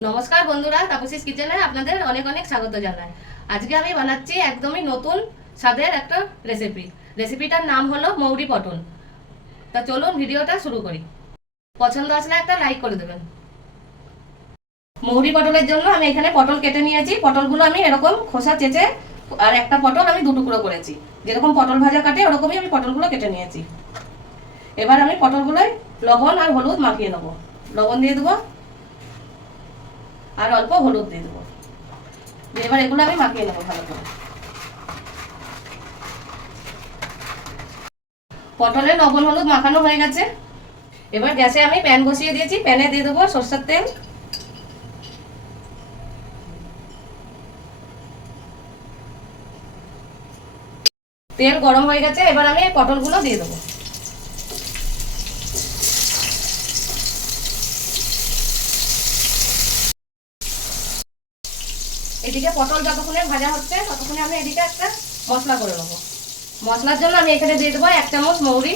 নমস্কার বন্ধুরা, তাপসিস কিচেনে আপনাদের অনেক অনেক স্বাগত জানাই। আজকে আমি বানাচ্ছি একদমই নতুন স্বাদের একটা রেসিপি রেসিপিটার নাম হলো মৌরি পটল। তা চলুন ভিডিওটা শুরু করি। পছন্দ আসলে একটা লাইক করে দেবেন। মৌরি পটলের জন্য আমি এখানে পটল কেটে নিয়েছি। পটলগুলো আমি এরকম খোসা চেঁচে আর একটা পটল আমি দু টুকরো করেছি। যেরকম পটল ভাজা কাটে, ওরকমই আমি পটলগুলো কেটে নিয়েছি। এবার আমি পটলগুলোয় লবণ আর হলুদ মাখিয়ে নেব। লবণ দিয়ে দেবো আর অল্প হলুদ দিয়ে দেবো। এবার এগুলো আমি মাখিয়ে নেব ভালো করে। পটলে লবণ হলুদ মাখানো হয়ে গেছে। এবার গ্যাসে আমি প্যান বসিয়ে দিয়েছি। প্যানে দিয়ে দেবো সর্ষের তেল। তেল গরম হয়ে গেছে। এবার আমি পটলগুলো দিয়ে দেবো। এদিকে পটল যতক্ষণে ভাজা হচ্ছে, ততক্ষণে আমি এদিকে একটা মশলা করে নেব। মশলার জন্য আমি এখানে দিয়ে দেবো এক চামচ মৌরি।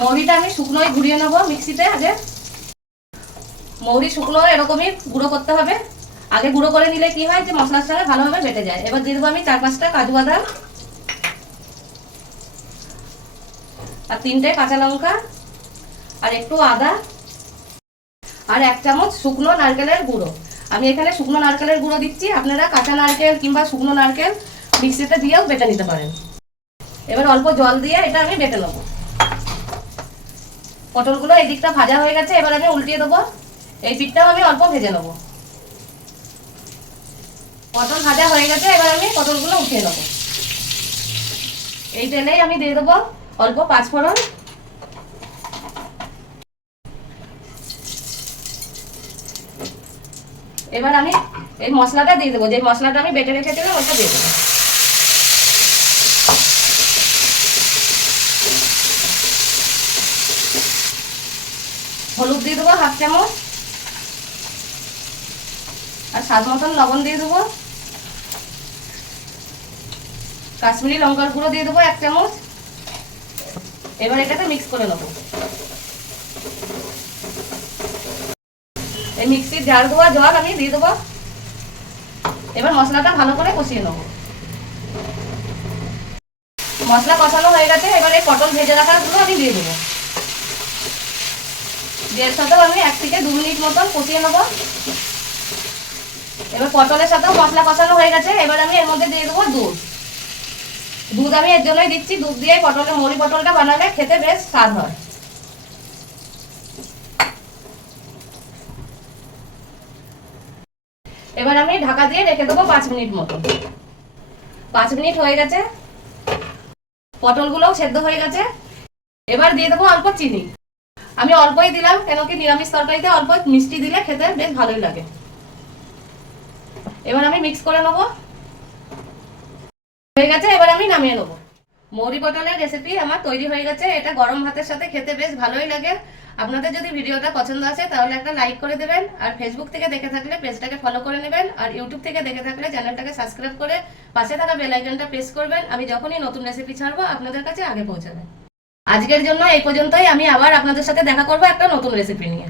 মৌরিটা আমি শুকনোই ঘুরিয়ে নেব মিক্সিতে আগে। মৌরি শুকনো এরকমই গুঁড়ো করতে হবে। আগে গুঁড়ো করে নিলে কি হয় যে মশলার সঙ্গে ভালোভাবে বেটে যায়। এবার দিয়ে দেবো আমি চার পাঁচটা কাজু বাদাম আর তিনটে কাঁচা লঙ্কা আর একটু আদা আর এক চামচ শুকনো নারকেলের গুঁড়ো। আমি এখানে শুকনো নারকেলের গুঁড়ো দিচ্ছি। আপনারা কাঁচা নারকেল কিংবা শুকনো নারকেল মিক্সিতে দিয়েও বেটে নিতে পারেন। এবার অল্প জল দিয়ে এটা আমি বেটে নেব। পটলগুলো এই দিকটা ভাজা হয়ে গেছে, এবার আমি উল্টিয়ে দেবো। এই পিঠটাও আমি অল্প ভেজে নেব। পটল ভাজা হয়ে গেছে, এবার আমি পটলগুলো উঠিয়ে নেব। এই তেলেই আমি দিয়ে দেবো অল্প পাঁচফোড়ন এবার আমি এই মশলাটা দিয়ে দেবো। যে মশলাটা আমি বেটে রেখেছিলাম ওটা দিয়ে দেবো। হলুদ দিয়ে দেবো হাফ চামচ। আর স্বাদ মতন লবণ দিয়ে দেবো। কাশ্মীরি লঙ্কার গুঁড়ো দিয়ে দেবো এক চামচ। এবার এটাকে মিক্স করে নেব। মিক্সির জার দেওয়া জল আমি দিয়ে দেবো। এবার মশলাটা ভালো করে কষিয়ে নেব। মশলা কষানো হয়ে গেছে, এবার এই পটল ভেজে রাখাগুলো আমি দিয়ে দেবো। এর সাথেও আমি এক থেকে দু মিনিট মতন কষিয়ে নেব। এবার পটলের সাথেও মশলা কষানো হয়ে গেছে, এবার আমি এর মধ্যে দিয়ে দেবো দুধ। দুধ আমি এর জন্যই দিচ্ছি, দুধ দিয়ে পটলের মুড়ি পটলটা বানালে খেতে বেশ স্বাদ হয়। এবার আমি ঢাকা দিয়ে রেখে দেবো পাঁচ মিনিট মতো। পাঁচ মিনিট হয়ে গেছে। পটলগুলোও সেদ্ধ হয়ে গেছে। এবার দিয়ে দেবো অল্প চিনি। আমি অল্পই দিলাম, কেন কি নিরামিষ তরকারিতে অল্প মিষ্টি দিলে খেতে বেশ ভালোই লাগে। এবার আমি মিক্স করে নেব। হয়ে গেছে, এবার আমি নামিয়ে নেব। মৌরি পটলের রেসিপি আমার তৈরি হয়ে গেছে। এটা গরম ভাতের সাথে খেতে বেশ ভালোই লাগে। আপনাদের যদি ভিডিওটা পছন্দ আসে, তাহলে একটা লাইক করে দেবেন। আর ফেসবুক থেকে দেখে থাকলে পেজটাকে ফলো করে নেবেন। আর ইউটিউব থেকে দেখে থাকলে চ্যানেলটাকে সাবস্ক্রাইব করে পাশে থাকা বেল আইকনটা প্রেস করবেন। আমি যখনই নতুন রেসিপি ছাড়বো, আপনাদের কাছে আগে পৌঁছাবে। আজকের জন্য এই পর্যন্তই। আমি আবার আপনাদের সাথে দেখা করব একটা নতুন রেসিপি নিয়ে।